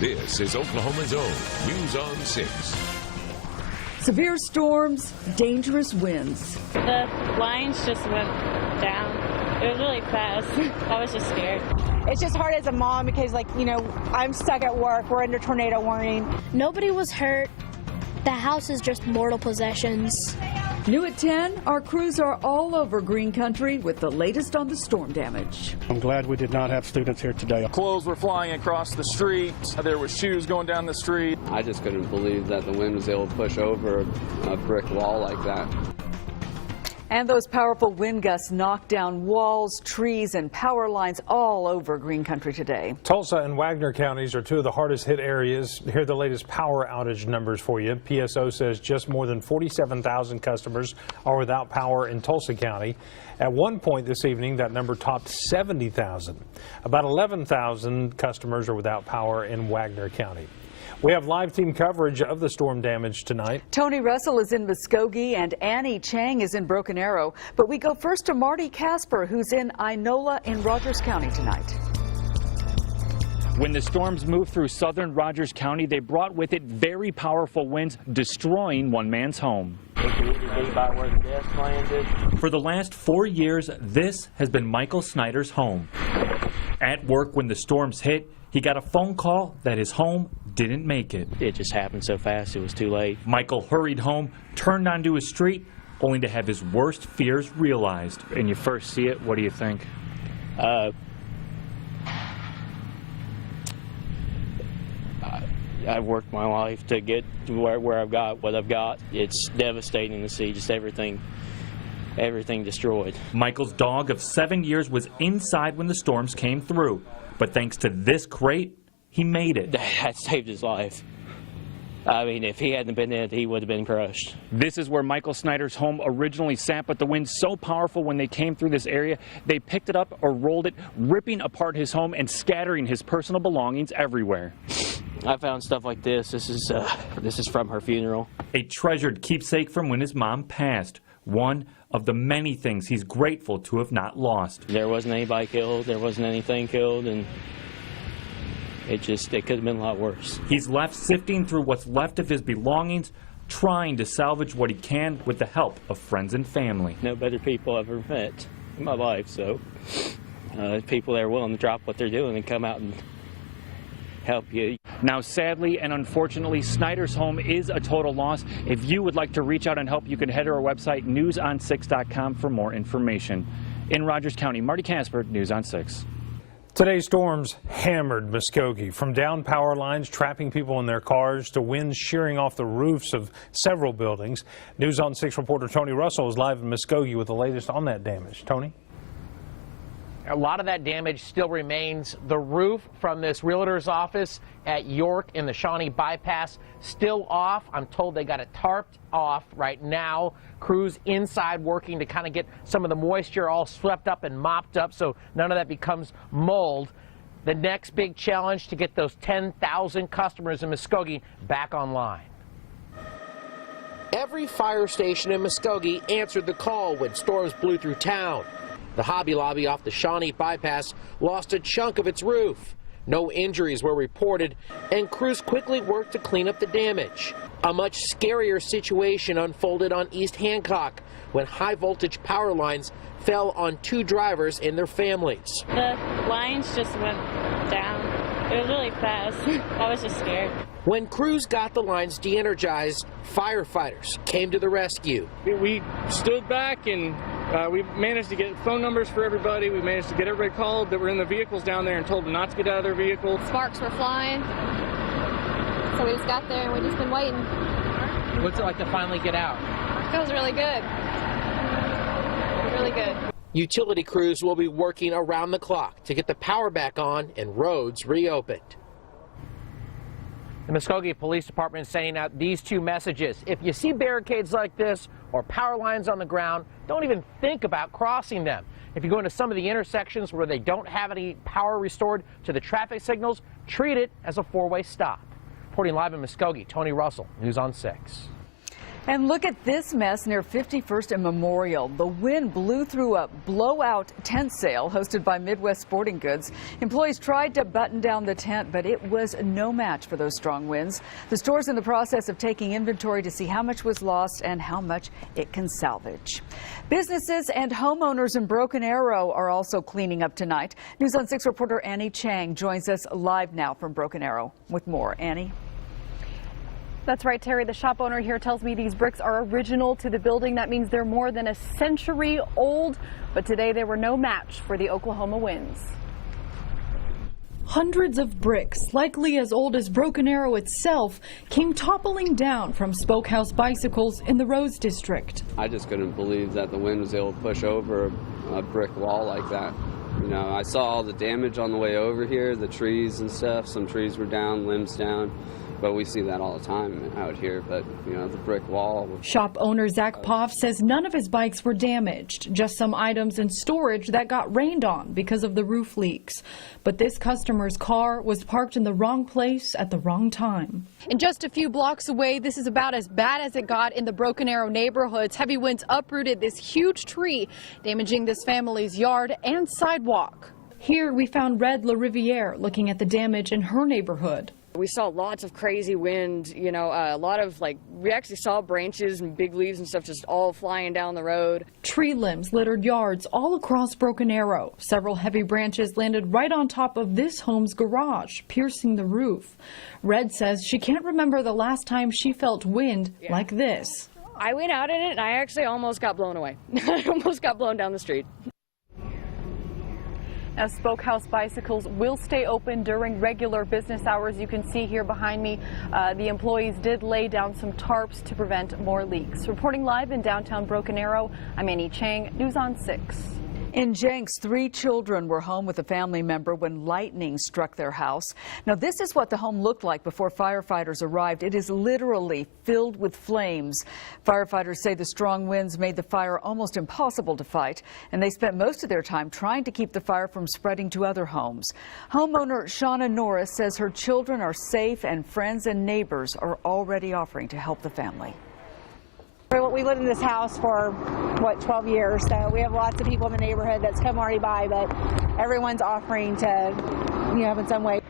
This is Oklahoma's own News on 6. Severe storms, dangerous winds. The lines just went down. It was really fast. I was just scared. It's just hard as a mom because, I'm stuck at work. We're under tornado warning. Nobody was hurt. The house is just mortal possessions. New at 10, our crews are all over Green Country with the latest on the storm damage. I'm glad we did not have students here today. Clothes were flying across the street. There were shoes going down the street. I just couldn't believe that the wind was able to push over a brick wall like that. And those powerful wind gusts knocked down walls, trees, and power lines all over Green Country today. Tulsa and Wagner counties are two of the hardest hit areas. Here are the latest power outage numbers for you. PSO says just more than 47,000 customers are without power in Tulsa County. At one point this evening, that number topped 70,000. About 11,000 customers are without power in Wagner County. We have live team coverage of the storm damage tonight. Tony Russell is in Muskogee and Annie Chang is in Broken Arrow. But we go first to Marty Casper, who's in Inola in Rogers County tonight. When the storms moved through southern Rogers County, they brought with it very powerful winds, destroying one man's home. For the last 4 years, this has been Michael Snyder's home. At work when the storms hit, he got a phone call that his home didn't make it. It just happened so fast, it was too late. Michael hurried home, turned onto his street, only to have his worst fears realized. And you first see it, what do you think? I've worked my life to get to where I've got what I've got. It's devastating to see just everything destroyed. Michael's dog of 7 years was inside when the storms came through. But thanks to this crate, he made it. That saved his life. I mean, if he hadn't been in it, he would have been crushed. This is where Michael Snyder's home originally sat, but the wind's so powerful when they came through this area, they picked it up or rolled it, ripping apart his home and scattering his personal belongings everywhere. I found stuff like this. This is from her funeral. A treasured keepsake from when his mom passed. One of the many things he's grateful to have not lost. There wasn't anybody killed. There wasn't anything killed, and it could have been a lot worse. He's left sifting through what's left of his belongings, trying to salvage what he can with the help of friends and family. No better people I've ever met in my life, so people that are willing to drop what they're doing and come out and help you. Now, sadly and unfortunately, Snyder's home is a total loss. If you would like to reach out and help, you can head to our website, newson6.com, for more information. In Rogers County, Marty Casper, News on 6. Today's storms hammered Muskogee, from down power lines trapping people in their cars to winds shearing off the roofs of several buildings. News on 6 reporter Tony Russell is live in Muskogee with the latest on that damage. Tony? A lot of that damage still remains. The roof from this realtor's office at York in the Shawnee bypass still off. I'm told they got it tarped off right now. Crews inside working to kind of get some of the moisture all swept up and mopped up so none of that becomes mold. The next big challenge to get those 10,000 customers in Muskogee back online. Every fire station in Muskogee answered the call when storms blew through town. The Hobby Lobby off the Shawnee bypass lost a chunk of its roof. No injuries were reported, and crews quickly worked to clean up the damage. A much scarier situation unfolded on East Hancock when high-voltage power lines fell on 2 drivers and their families. The lines just went down. It was really fast. I was just scared. When crews got the lines de-energized, firefighters came to the rescue. We stood back and we managed to get phone numbers for everybody. We managed to get everybody called that were in the vehicles down there and told them not to get out of their vehicles. Sparks were flying, so we just got there and we've just been waiting. What's it like to finally get out? It feels really good. Really good. Utility crews will be working around the clock to get the power back on and roads reopened. The Muskogee Police Department is sending out these 2 messages. If you see barricades like this or power lines on the ground, don't even think about crossing them. If you go into some of the intersections where they don't have any power restored to the traffic signals, treat it as a 4-way stop. Reporting live in Muskogee, Tony Russell, News on 6. And look at this mess near 51st and Memorial. The wind blew through a blowout tent sale hosted by Midwest Sporting Goods. Employees tried to button down the tent, but it was no match for those strong winds. The store's in the process of taking inventory to see how much was lost and how much it can salvage. Businesses and homeowners in Broken Arrow are also cleaning up tonight. News on 6 reporter Annie Chang joins us live now from Broken Arrow with more. Annie? That's right, Terry. The shop owner here tells me these bricks are original to the building. That means they're more than a century old. But today they were no match for the Oklahoma winds. Hundreds of bricks, likely as old as Broken Arrow itself, came toppling down from Spokehouse bicycles in the Rose District. I just couldn't believe that the wind was able to push over a brick wall like that. You know, I saw all the damage on the way over here, the trees and stuff. Some trees were down, limbs down. But we see that all the time out here. But, you know, the brick wall. Shop owner Zach Poff says none of his bikes were damaged, just some items in storage that got rained on because of the roof leaks. But this customer's car was parked in the wrong place at the wrong time. And just a few blocks away, this is about as bad as it got in the Broken Arrow neighborhoods. Heavy winds uprooted this huge tree, damaging this family's yard and sidewalk. Here we found Red La Riviere looking at the damage in her neighborhood. We saw lots of crazy wind, you know, a lot of we actually saw branches and big leaves and stuff just all flying down the road. Tree limbs littered yards all across Broken Arrow. Several heavy branches landed right on top of this home's garage, piercing the roof. Red says she can't remember the last time she felt wind like this. I went out in it and I actually almost got blown away. I almost got blown down the street. As Spokehouse bicycles will stay open during regular business hours. You can see here behind me, the employees did lay down some tarps to prevent more leaks. Reporting live in downtown Broken Arrow, I'm Annie Chang, News on 6. In Jenks, 3 children were home with a family member when lightning struck their house. Now, this is what the home looked like before firefighters arrived. It is literally filled with flames. Firefighters say the strong winds made the fire almost impossible to fight, and they spent most of their time trying to keep the fire from spreading to other homes. Homeowner Shauna Norris says her children are safe and friends and neighbors are already offering to help the family. We lived in this house for, 12 years, so we have lots of people in the neighborhood that's come already by, but everyone's offering to, help in some way.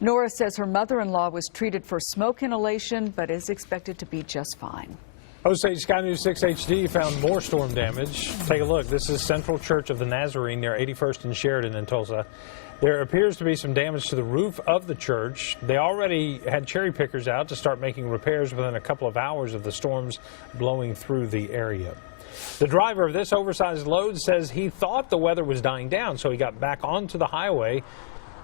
Nora says her mother-in-law was treated for smoke inhalation, but is expected to be just fine. Osage Sky News 6 HD found more storm damage. Take a look. This is Central Church of the Nazarene near 81st and Sheridan in Tulsa. There appears to be some damage to the roof of the church. They already had cherry pickers out to start making repairs within a couple of hours of the storms blowing through the area. The driver of this oversized load says he thought the weather was dying down, so he got back onto the highway,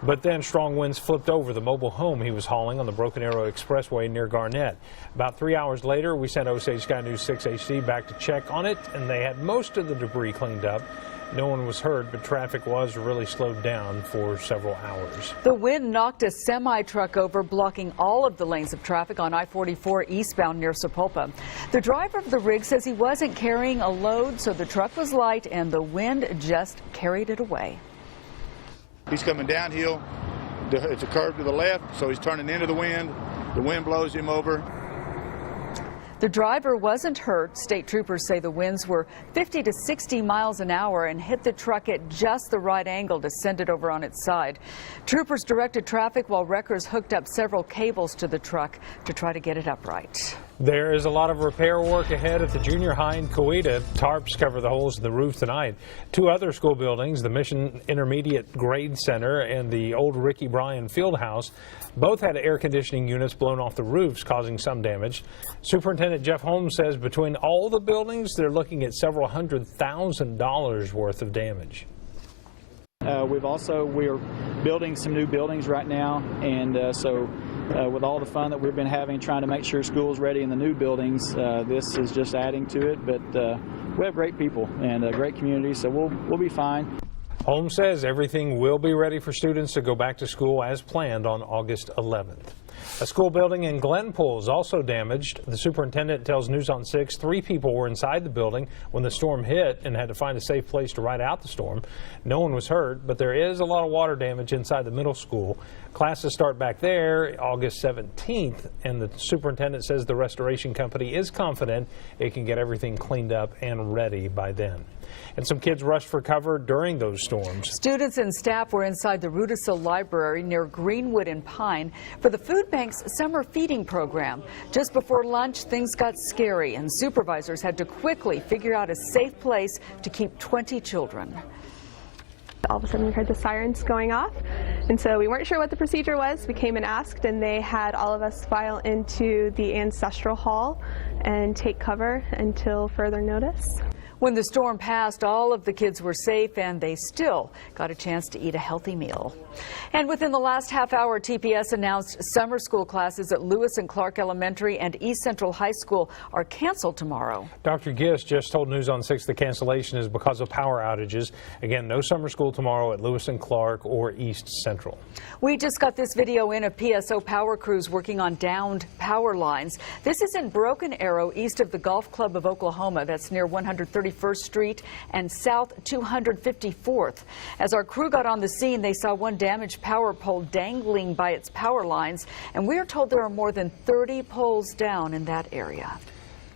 but then strong winds flipped over the mobile home he was hauling on the Broken Arrow Expressway near Garnett. About 3 hours later, we sent Osage Sky News 6 HD back to check on it, and they had most of the debris cleaned up. No one was hurt, but traffic was really slowed down for several hours. The wind knocked a semi-truck over, blocking all of the lanes of traffic on I-44 eastbound near Sapulpa. The driver of the rig says he wasn't carrying a load, so the truck was light and the wind just carried it away. He's coming downhill. It's a curve to the left, so he's turning into the wind. The wind blows him over. The driver wasn't hurt. State troopers say the winds were 50 to 60 miles an hour and hit the truck at just the right angle to send it over on its side. Troopers directed traffic while wreckers hooked up several cables to the truck to try to get it upright. There is a lot of repair work ahead at the junior high in Coweta. Tarps cover the holes in the roof tonight. 2 other school buildings, the Mission Intermediate Grade Center and the old Ricky Bryan Fieldhouse, both had air conditioning units blown off the roofs, causing some damage. Superintendent Jeff Holmes says between all the buildings, they're looking at several $100,000 worth of damage. We're building some new buildings right now, and with all the fun that we've been having trying to make sure school's ready in the new buildings, this is just adding to it. But we have great people and a great community, so we'll be fine. Holmes says everything will be ready for students to go back to school as planned on August 11th. A school building in Glenpool is also damaged. The superintendent tells News on 6 3 people were inside the building when the storm hit and had to find a safe place to ride out the storm. No one was hurt, but there is a lot of water damage inside the middle school. Classes start back there August 17th, and the superintendent says the restoration company is confident it can get everything cleaned up and ready by then. And some kids rushed for cover during those storms. Students and staff were inside the Rudisill Library near Greenwood and Pine for the food bank's summer feeding program. Just before lunch, things got scary, and supervisors had to quickly figure out a safe place to keep 20 children. All of a sudden we heard the sirens going off, and so we weren't sure what the procedure was. We came and asked, and they had all of us file into the ancestral hall and take cover until further notice. When the storm passed, all of the kids were safe, and they still got a chance to eat a healthy meal. And within the last half hour, TPS announced summer school classes at Lewis and Clark Elementary and East Central High School are canceled tomorrow. Dr. Gist just told News on 6 the cancellation is because of power outages. Again, no summer school tomorrow at Lewis and Clark or East Central. We just got this video in of PSO power crews working on downed power lines. This is in Broken Arrow, east of the Golf Club of Oklahoma. That's near 131st Street and South 254th. As our crew got on the scene, they saw one damaged power pole dangling by its power lines, and we are told there are more than 30 poles down in that area.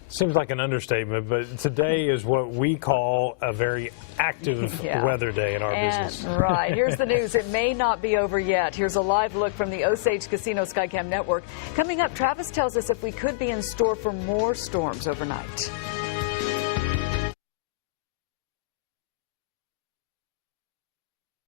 Seems like an understatement, but today is what we call a very active weather day in our business. Right. Here's the news. It may not be over yet. Here's a live look from the Osage Casino Skycam network. Coming up, Travis tells us if we could be in store for more storms overnight.